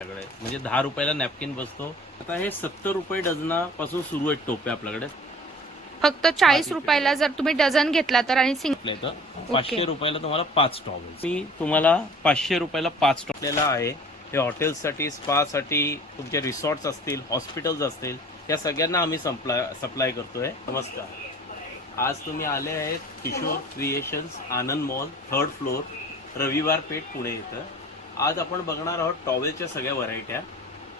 आपल्याकडे. म्हणजे दहा रुपयाला नॅपकिन बसतो. आता हे सत्तर रुपये डझनापासून सुरू आहेत टोपे आपल्याकडे. फक्त चाळीस रुपयाला जर तुम्ही डझन घेतला तर आणि सिंग आपल्या इथं पाचशे रुपयाला तुम्हाला पाच टॉवेल मी तुम्हाला पाचशे रुपयाला पाच टॉवेल आहे. हे हॉटेल्ससाठी स्पासाठी तुमचे रिसॉर्ट्स असतील हॉस्पिटल्स असतील या सगळ्यांना आम्ही सप्लाय सप्लाय करतोय. नमस्कार. आज तुम्ही आले आहेत Kishor creations Anand mall third floor Raviwar Peth Pune इथं. आज आपण बघणार आहोत टॉवेलच्या सगळ्या व्हरायट्या.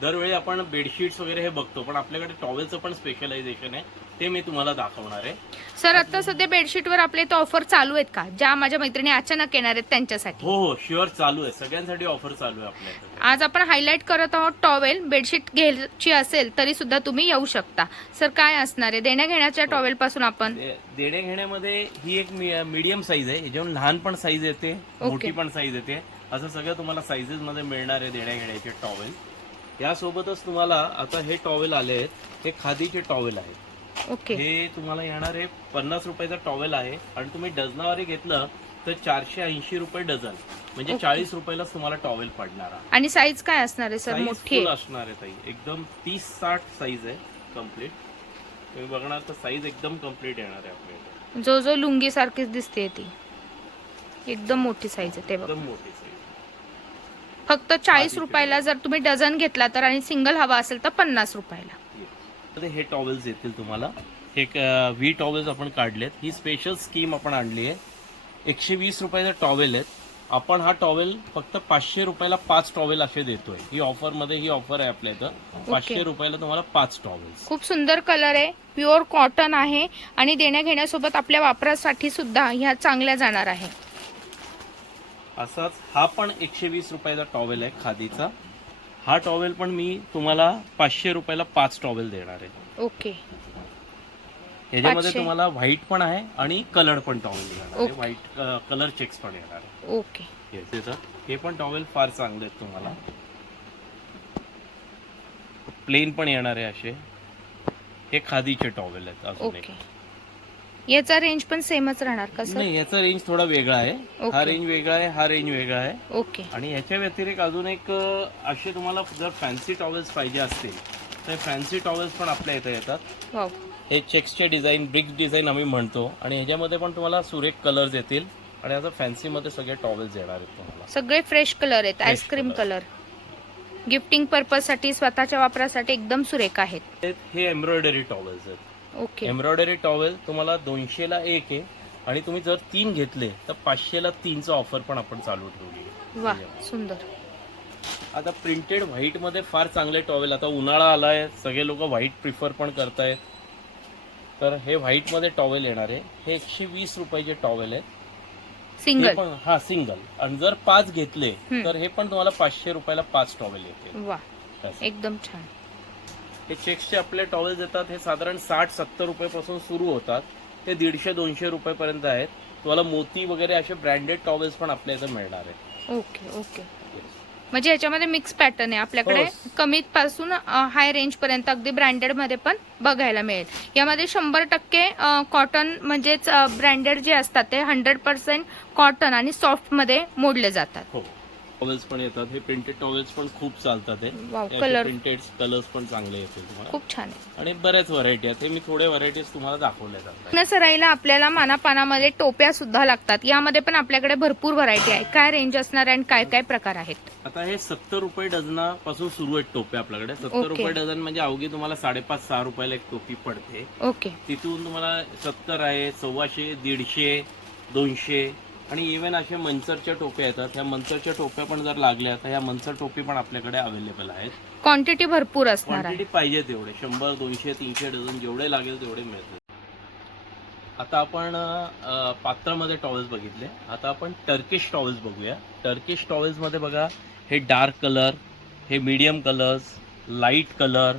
दरवेळी आपण बेडशीट्स वगैरे हे बघतो पण आपल्याकडे टॉवेलचं पण स्पेशलायझेशन आहे. ते मी तुम्हाला दाखवणार आहे. सर आता सध्या बेडशीटवर आपले इथं ऑफर चालू आहेत का? ज्या माझ्या मैत्रिणी अचानक येणार आहेत त्यांच्यासाठी. हो हो शुअर चालू आहे. सगळ्यांसाठी ऑफर चालू आहे आपल्याकडे. आज आपण हायलाईट करत आहोत टॉवेल बेडशीट घ्यायची असेल तरी सुद्धा तुम्ही येऊ शकता. सर काय असणार आहे? देण्या घेण्याच्या टॉवेल पासून आपण? देण्या घेण्यामध्ये ही एक मीडियम साईज आहे. याच्याहून लहान पण साईज येते मोठी पण साईज येते. असं सगळं तुम्हाला साईजेस मध्ये मिळणार आहे देण्या घेण्याचे टॉवेल यासोबतच तुम्हाला आता हे टॉवेल आले आहेत हे खादीचे टॉवेल आहेत. ओके हे तुम्हाला येणार आहे पन्नास रुपयाचा टॉवेल आहे आणि तुम्ही डझनावारी घेतलं तर चारशे ऐंशी रुपये डझन म्हणजे चाळीस रुपयालाच तुम्हाला टॉवेल पडणार आहे. आणि साईज काय असणार आहे सर? मोठी? असणार आहे ताई. एकदम तीस साठ साईज आहे कंप्लीट तुम्ही बघणार तर साईज एकदम कंप्लीट येणार आहे आपल्याकडे. जो जो लुंगी सारखीच दिसते ती. एकदम मोठी साईज आहे ते बघ. एकदम मोठी फक्त चाळीस रुपयाला जर तुम्ही डझन घेतला तर आणि सिंगल हवा असेल तर पन्नास रुपयाला. हे टॉवेल्स येतील तुम्हाला. हे व्ही टॉवेल्स आपण काढलेत. ही स्पेशल स्कीम आपण आणली आहे. एकशे वीस रुपयाचा टॉवेल आहेत. आपण हा टॉवेल फक्त पाचशे रुपयाला पाच टॉवेल असे देतोय. ही ऑफरमध्ये ही ऑफर आहे आपल्या इथं. पाचशे रुपयाला तुम्हाला पाच टॉवेल्स. खूप सुंदर कलर आहे. प्युअर कॉटन आहे. आणि देण्या घेण्यासोबत आपल्या वापरासाठी सुद्धा ह्या चांगल्या जाणार आहे. असाच हा पण एकशे वीस रुपयाचा टॉवेल आहे खादीचा. हा टॉवेल पण मी तुम्हाला पाचशे रुपयाला पाच टॉवेल देणार आहे. ओके. ह्याच्यामध्ये. तुम्हाला व्हाईट पण आहे आणि कलर पण टॉवेल येणार आहे. व्हाईट कलर चेक्स पण येणार आहे. ओके. Yes, येतं. हे पण टॉवेल फार चांगले आहेत तुम्हाला. प्लेन पण येणार आहे असे. हे खादीचे टॉवेल आहेत अजून एक. ओके. याचा रेंज पण सेमच राहणार का सर नाही याचा रेंज थोडा वेगळा आहे. हा. रेंज वेगळा आहे हा रेंज वेगळा आहे. ओके आणि ह्याच्या व्यतिरिक्त अजून एक असे तुम्हाला जर फॅन्सी टॉवेल्स पाहिजे असतील तर फॅन्सी टॉवेल्स पण आपल्या इथे येतात. हे चेक्सचे डिझाईन ब्रिक्स डिझाईन आम्ही म्हणतो. आणि ह्याच्यामध्ये पण तुम्हाला सुरेख कलर्स येतील. आणि आता फॅन्सीमध्ये सगळे टॉवेल्स येणार आहेत तुम्हाला. सगळे फ्रेश कलर आहेत आईस्क्रीम. कलर गिफ्टिंग पर्पजसाठी स्वतःच्या वापरासाठी एकदम सुरेख आहेत. हे एम्ब्रॉयडरी टॉवेल्स आहेत. ओके. एम्ब्रॉयडरी टॉवेल तुम्हाला दोनशेला एक आहे आणि तुम्ही जर तीन घेतले तर पाचशेला तीनचं ऑफर पण आपण चालू ठेवली. वा सुंदर. आता प्रिंटेड व्हाईटमध्ये फार चांगले टॉवेल आता उन्हाळा आलाय सगळे लोक व्हाईट प्रिफर पण करतायत. तर हे व्हाईटमध्ये टॉवेल येणार आहे. हे एकशे वीस रुपयाचे टॉवेल आहेत. सिंगल. हा सिंगल. आणि जर पाच घेतले. तर हे पण तुम्हाला पाचशे रुपयाला पाच टॉवेल येते एकदम छान. हे चेक्सचे आपले टॉवेल्स येतात हे साधारण साठ सत्तर रुपयापासून सुरू होतात. ते दीडशे दोनशे रुपयापर्यंत आहेत. तुम्हाला मोती वगैरे असे ब्रँडेड टॉवेल्स पण आपल्या इथं मिळणार आहेत. ओके ओके म्हणजे याच्यामध्ये मिक्स पॅटर्न आहे. आपल्याकडे हो. कमीत पासून हाय रेंज पर्यंत अगदी ब्रँडेडमध्ये पण बघायला मिळेल. यामध्ये शंभर टक्के कॉटन म्हणजेच ब्रँडेड जे असतात ते हंड्रेड पर्सेंट कॉटन आणि सॉफ्टमध्ये मोडले जातात. हो. टॉवेल्स पण येतात. हे प्रिंटेड टॉवेल्स पण खूप चालतात हे. वाव प्रिंटेड कलर्स पण चांगले येतील तुम्हाला. खूप छान आहे. आणि बऱ्याच व्हरायटी आहेत. हे मी थोडे व्हरायटीज तुम्हाला दाखवल्या जातात. सराईला आपल्याला मानापानामध्ये टोप्या सुद्धा लागतात. यामध्ये पण आपल्याकडे भरपूर व्हरायटी आहे. काय रेंज असणार आहे आणि काय काय प्रकार आहेत? आता हे सत्तर रुपये डझनापासून सुरू आहेत टोपे आपल्याकडे. सत्तर. रुपये डझन म्हणजे अवघी तुम्हाला साडेपाच सहा रुपयाला एक टोपी पडते. ओके तिथून तुम्हाला सत्तर आहे सव्वाशे दीडशे दोनशे. आणि इव्हन अशा मंचरच्या टोप्या येतात. ह्या मंचरच्या टोप्या पण जर लागल्या तर ह्या मंचर टोपी पण आपल्याकडे अवेलेबल आहेत. क्वांटिटी भरपूर असणार आहे. क्वांटिटी पाहिजे तेवढे. शंभर दोनशे तीनशे डझन जेवढे लागेल तेवढे मिळतील. आता आपण पात्रामध्ये टॉवेल्स बघितले. आता आपण टर्किश टॉवेल्स बघूया. टर्किश टॉवेल्समध्ये बघा हे डार्क कलर हे मीडियम कलर्स लाइट कलर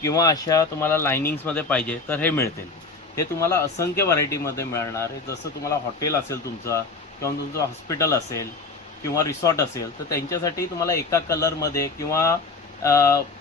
किंवा अशा तुम्हाला लायनिंग्समध्ये पाहिजे तर हे मिळतील. हे तुम्हाला असंख्य व्हरायटीमध्ये मिळणार आहे. जसं तुम्हाला हॉटेल असेल तुमचा किंवा तुमचं हॉस्पिटल असेल किंवा रिसॉर्ट असेल तर त्यांच्यासाठी तुम्हाला एका कलरमध्ये किंवा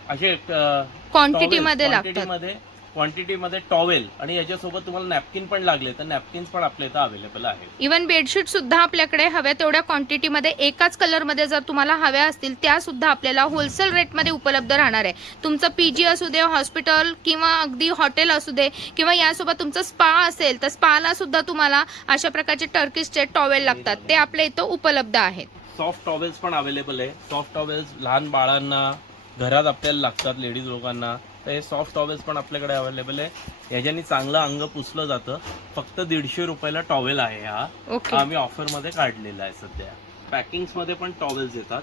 असे क्वांटिटी मध्ये लागतात. मध्ये क्वांटिटीमध्ये टॉवेल आणि याच्यासोबत तुम्हाला नॅपकिन पण लागले तर नॅपकिन्स पण आपल्या इथं अवेलेबल आहेत. इवन बेडशीट सुद्धा आपल्याकडे हव्या तेवढ्या क्वांटिटीमध्ये एकाच कलरमध्ये जर तुम्हाला हव्या असतील त्या सुद्धा आपल्याला होलसेल रेटमध्ये उपलब्ध राहणार आहे. तुमचं पीजी असू दे हॉस्पिटल किंवा अगदी हॉटेल असू दे किंवा यासोबत तुमचं स्पा असेल तर स्पाला सुद्धा तुम्हाला अशा प्रकारचे टर्किशचे टॉवेल लागतात. ते आपल्या इथं उपलब्ध आहेत. सॉफ्ट टॉवेल्स पण अवेलेबल आहे. सॉफ्ट टॉवेल्स लहान बाळांना घरात आपल्याला लागतात लेडीज लोकांना. तर हे सॉफ्ट टॉवेल्स पण आपल्याकडे अवेलेबल आहे. याच्यानी चांगलं अंग पुसलं जातं. फक्त दीडशे रुपयाला टॉवेल आहे हा. ओके आम्ही ऑफरमध्ये काढलेला आहे सध्या. पॅकिंग्समध्ये पण टॉवेल्स येतात.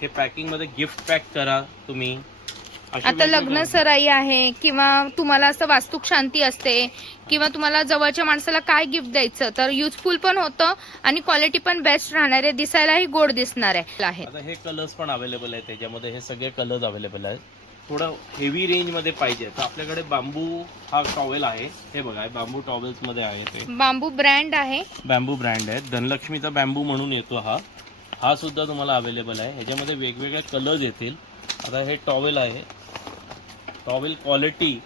हे पॅकिंगमध्ये गिफ्ट पॅक करा तुम्ही. आता लग्न सराई आहे किंवा तुम्हाला असं वास्तुक शांती असते किंवा तुम्हाला जवळच्या माणसाला काय गिफ्ट द्यायचं तर युजफुल पण होतं आणि क्वालिटी पण बेस्ट राहणार आहे. दिसायलाही गोड दिसणार आहे. हे कलर्स पण अवेलेबल आहेत. त्याच्यामध्ये हे सगळे कलर्स अवेलेबल आहेत. थोडं हेवी रेंजमध्ये पाहिजे. तर आपल्याकडे बांबू हा टॉवेल आहे. हे बघा बांबू टॉवेल्समध्ये आहे ते. बांबू ब्रँड आहे. बॅम्बू ब्रँड आहे. धनलक्ष्मीचा बॅम्बू म्हणून येतो हा. हा सुद्धा तुम्हाला अवेलेबल आहे. ह्याच्यामध्ये वेगवेगळे कलर्स येतील. आता हे टॉवेल आहे. टॉवेल क्वालिटी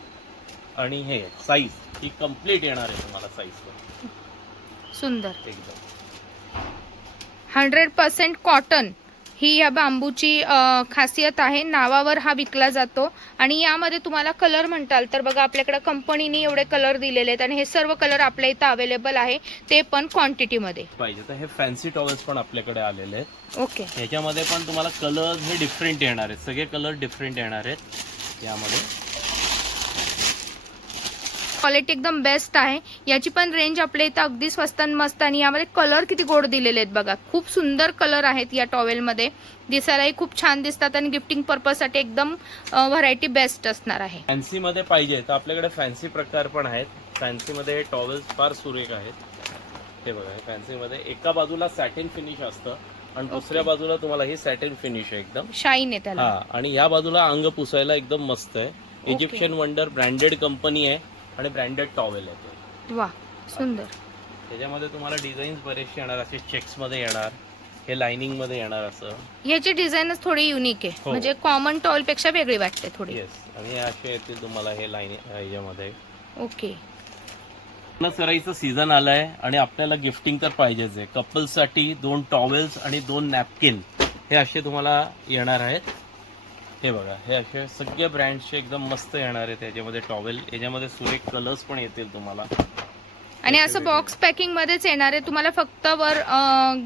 आणि हे साईज ही कंप्लीट येणार आहे तुम्हाला साईज सुंदर. एकदम. हंड्रेड पर्सेंट कॉटन ही या बांबूची खासियत आहे. नावावर हा विकला जातो. आणि यामध्ये तुम्हाला कलर म्हणताल तर बघा आपल्याकडे कंपनीने एवढे कलर दिलेले आहेत आणि हे सर्व कलर आपल्या इथं अवेलेबल आहे. ते पण क्वांटिटीमध्ये पाहिजे तर हे फॅन्सी टॉवेल्स पण आपल्याकडे आलेले आहेत. ओके. ह्याच्यामध्ये पण तुम्हाला कलर हे डिफरंट येणार आहेत. सगळे कलर डिफरंट येणार आहेत. यामध्ये. क्वालिटी एकदम बेस्ट आहे. याची पण रेंज आपल्या इथं अगदी स्वस्त आणि मस्त आणि यामध्ये कलर किती गोड दिलेले आहेत बघा. खूप सुंदर कलर आहेत या टॉवेलमध्ये दिसायलाही खूप छान दिसतात आणि गिफ्टिंग पर्पजसाठी एकदम व्हरायटी बेस्ट असणार आहे. फॅन्सी मध्ये पाहिजे तर आपल्याकडे फॅन्सी प्रकार पण आहेत. फॅन्सी मध्ये हे टॉवेल्स फार सुरेख आहेत. हे बघा हे फॅन्सी मध्ये एका बाजूला सॅटिन फिनिश असतं आणि दुसऱ्या बाजूला तुम्हाला ही सॅटिन फिनिश आहे एकदम. शाईन आहे त्याला. हा आणि या बाजूला अंग पुसायला एकदम मस्त आहे. इजिप्शियन वंडर ब्रँडेड कंपनी आहे. आणि ब्रँडेड टॉवेल आहे ते. वा सुंदर. त्याच्यामध्ये तुम्हाला डिझाईन्स बरेचसे येणार असे चेक्समध्ये येणार हे लाइनिंगमध्ये येणार असं. याची डिझाईनच थोडी युनिक आहे. हो. म्हणजे कॉमन टॉलपेक्षा वेगळी वाटते थोडी. येस आणि हे असे येतील तुम्हाला हे लाईन ह्याच्यामध्ये. ओके सराईचं सीझन आलाय आणि आपल्याला गिफ्टिंग तर पाहिजेच आहे. कपल्ससाठी दोन टॉवेल्स आणि दोन नॅपकिन हे असे तुम्हाला येणार आहेत. हे बघा हे असे सगळे ब्रँडचे एकदम मस्त येणार आहेत. त्याच्यामध्ये टॉवेल याच्यामध्ये सुरेख कलर्स पण येतील तुम्हाला. आणि असं बॉक्स पॅकिंग मध्येच येणार आहे. तुम्हाला फक्त वर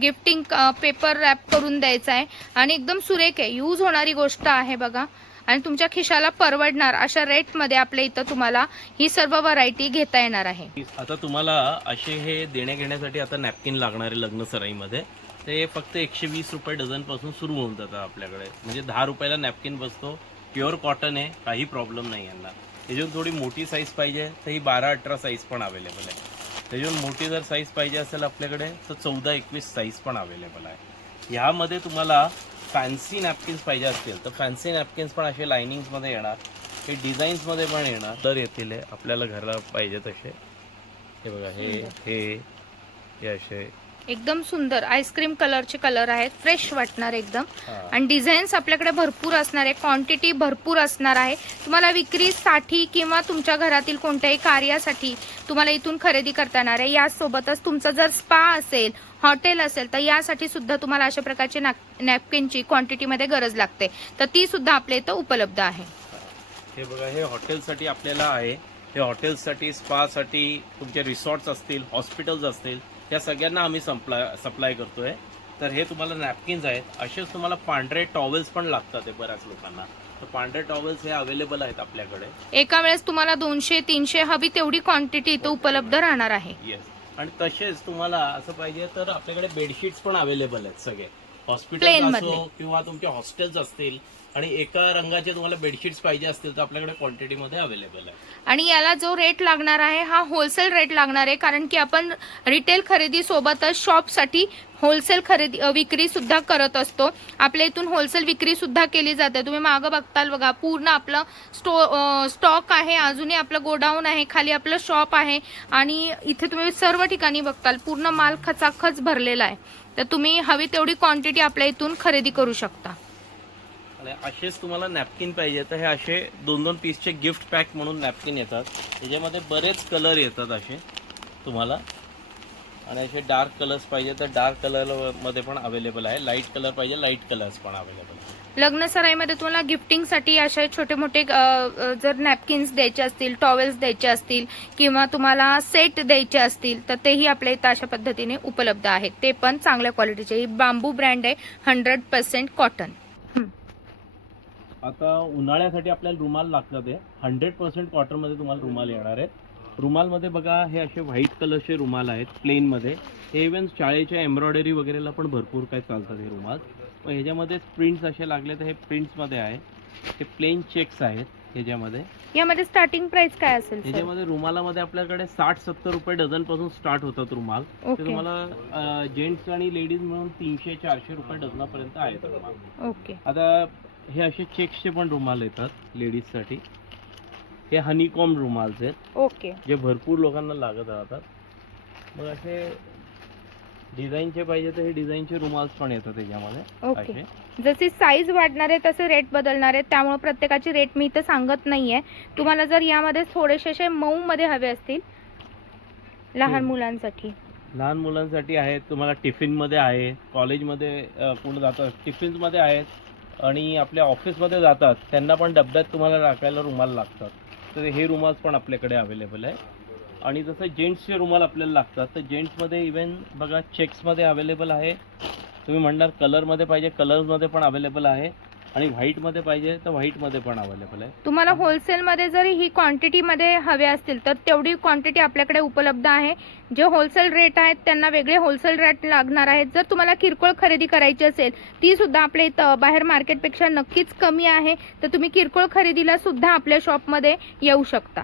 गिफ्टिंग पेपर रॅप करून द्यायचा आहे. आणि एकदम सुरेख आहे. यूज होणारी गोष्ट आहे बघा. आणि तुमच्या खिशाला परवडणार अशा रेटमध्ये आपल्या इथं तुम्हाला ही सर्व व्हरायटी घेता येणार आहे. आता तुम्हाला असे हे देण्या घेण्यासाठी आता नॅपकिन लागणार आहे लग्न सराईमध्ये. ते फक्त एकशे वीस रुपये डझनपासून सुरू होऊन जातात आपल्याकडे. म्हणजे दहा रुपयाला नॅपकिन बसतो. प्युअर कॉटन आहे काही प्रॉब्लेम नाही यांना. त्याच्यावर थोडी मोठी साईज पाहिजे तर ही बारा अठरा साईज पण अवेलेबल आहे. त्याच्यावर मोठी जर साईज पाहिजे असेल आपल्याकडे तर चौदा एकवीस साईज पण अवेलेबल आहे. ह्यामध्ये तुम्हाला फॅन्सी नॅपकिन्स पाहिजे असतील तर फॅन्सी नॅपकिन्स पण असे लाइनिंग्समध्ये येणार. हे डिझाईन्समध्ये पण येणार. तर येतील आपल्याला घराला पाहिजे तसे. हे बघा हे हे हे असे. एकदम सुंदर. आईस्क्रीम कलरचे कलर आहेत. फ्रेश वाटणार एकदम. आणि डिझाईन्स आपल्याकडे भरपूर असणार आहे. क्वांटिटी भरपूर असणार आहे. तुम्हाला विक्रीसाठी किंवा तुमच्या घरातील कोणत्याही कार्यासाठी तुम्हाला इथून खरेदी करता येणार आहे यासोबतच तुमचं जर स्पा असेल हॉटेल असेल तर यासाठी सुद्धा तुम्हाला अशा प्रकारचे नॅपकिनची क्वांटिटीमध्ये गरज लागते. तर ती सुद्धा आपल्या इथं उपलब्ध आहे. हे बघा हे हॉटेलसाठी आपल्याला आहे. हे हॉटेल्ससाठी स्पासाठी तुमचे रिसॉर्ट्स असतील हॉस्पिटल्स असतील या सगळ्यांना आम्ही सप्लाय सप्लाय करतोय. तर हे तुम्हाला नॅपकिन्स आहेत. असेच तुम्हाला पांढरे टॉवेल्स पण लागतात हे बऱ्याच लोकांना. तर पांढरे टॉवेल्स हे अवेलेबल आहेत आपल्याकडे. एका वेळेस तुम्हाला दोनशे तीनशे हवी तेवढी क्वांटिटी इथं उपलब्ध राहणार आहे. येस आणि तसेच तुम्हाला असं पाहिजे तर आपल्याकडे बेडशीट्स पण अवेलेबल आहेत सगळे. Plain हॉस्पिटल मधले. असो किंवा तुमचे हॉस्टेल्स असतील आणि एका रंगाचे तुम्हाला बेडशीट्स पाहिजे असतील तर आपल्याकडे क्वांटिटीमध्ये अवेलेबल आहे. आणि याला जो रेट लागणार आहे हा होलसेल रेट लागणार आहे कारण की आपण रिटेल खरेदी सोबतच शॉपसाठी होलसेल खरेदी विक्री सुद्धा करत असतो. आपल्या इथून होलसेल विक्री सुद्धा केली जाते. तुम्ही मागं बघताल बघा पूर्ण आपलं स्टो स्टॉक आहे अजूनही आपलं गोडाऊन आहे खाली आपलं शॉप आहे आणि इथे तुम्ही सर्व ठिकाणी बघताल पूर्ण माल खचाखच भरलेला आहे. तर तुम्ही हवी तेवढी क्वांटिटी आपल्या इथून खरेदी करू शकता. असेच तुम्हाला नॅपकिन पाहिजे. तर हे असे दोन दोन पीसचे गिफ्ट पॅक म्हणून नॅपकिन येतात. त्याच्यामध्ये बरेच कलर येतात असे तुम्हाला. आणि असे डार्क कलर्स पाहिजे. तर डार्क कलरमध्ये पण अवेलेबल आहे. लाइट कलर पाहिजे. लाइट कलर्स पण अवेलेबल आहे. लग्न सराईमध्ये तुम्हाला गिफ्टिंगसाठी असे छोटे मोठे जर नॅपकिन्स द्यायचे असतील टॉवेल्स द्यायचे असतील किंवा तुम्हाला सेट द्यायचे असतील तर तेही आपल्या इथं अशा पद्धतीने उपलब्ध आहेत. ते पण चांगल्या क्वालिटीचे ही बांबू ब्रँड आहे. हंड्रेड पर्सेंट कॉटन आता उन्हाळ्यासाठी आपल्याला रुमाल लागतात आहे हंड्रेड पर्सेंट कॉटनमध्ये तुम्हाला रुमाल येणार आहेत. रुमालमध्ये बघा हे असे व्हाईट कलरचे रुमाल आहेत प्लेनमध्ये हे इवन शाळेच्या एम्ब्रॉयडरी वगैरेला पण भरपूर काय चालतात हे रुमाल. मग ह्याच्यामध्ये प्रिंट्स असे लागले तर हे प्रिंट्समध्ये आहे. हे प्लेन चेक्स आहेत ह्याच्यामध्ये. यामध्ये स्टार्टिंग प्राइस काय असेल ह्याच्यामध्ये रुमालामध्ये आपल्याकडे साठ सत्तर रुपये डझनपासून स्टार्ट होतात रुमाल. ते ओके तुम्हाला जेंट्स आणि लेडीज मिळून तीनशे चारशे रुपये डझनापर्यंत आहेत रुमाल. ओके आता हे असे चेक्सचे पण रुमाल येतात लेडीजसाठी हे हनीकॉम रुमाल्स आहेत. ओके. जे भरपूर लोकांना लागत राहतात. मग असे डिझाईनचे पाहिजे तर हे डिझाईनचे रुमाल्स पण येतात त्याच्यामध्ये. ओके. असे. जशी साईज वाढणार आहे तसे रेट बदलणार आहेत त्यामुळे प्रत्येकाची रेट मी इथं सांगत नाहीये. तुम्हाला जर यामध्ये थोडेसे असे मऊ मध्ये हवे असतील लहान हम्म. मुलांसाठी. लहान मुलांसाठी आहेत तुम्हाला टिफिनमध्ये आहे कॉलेजमध्ये अ, कोण जातं टिफिन्समध्ये आहेत. आणि आपल्या ऑफिसमध्ये जातात त्यांना पण डब्यात तुम्हाला टाकायला रुमाल लागतात. तर हे रुमाल्स पण आपल्याकडे अवेलेबल आहे आणि जसं जेंट्सचे रुमाल आपल्याला लागतात तर जेंट्समध्ये इवन बघा चेक्समध्ये अवेलेबल आहे. तुम्ही म्हणणार कलरमध्ये पाहिजे कलर्समध्ये पण अवेलेबल आहे. आणि व्हाईटमध्ये पाहिजे तर व्हाईटमध्ये पण अवेलेबल आहे. तुम्हाला होलसेलमध्ये जरी ही क्वांटिटीमध्ये हवे असतील तर तेवढी क्वांटिटी आपल्याकडे उपलब्ध आहे. जे होलसेल रेट आहेत त्यांना वेगळे होलसेल रेट लागणार आहेत. जर तुम्हाला किरकोळ खरेदी करायची असेल ती सुद्धा आपल्या इथं बाहेर मार्केटपेक्षा नक्कीच कमी आहे. तर तुम्ही किरकोळ खरेदीला सुद्धा आपल्या शॉपमध्ये येऊ शकता.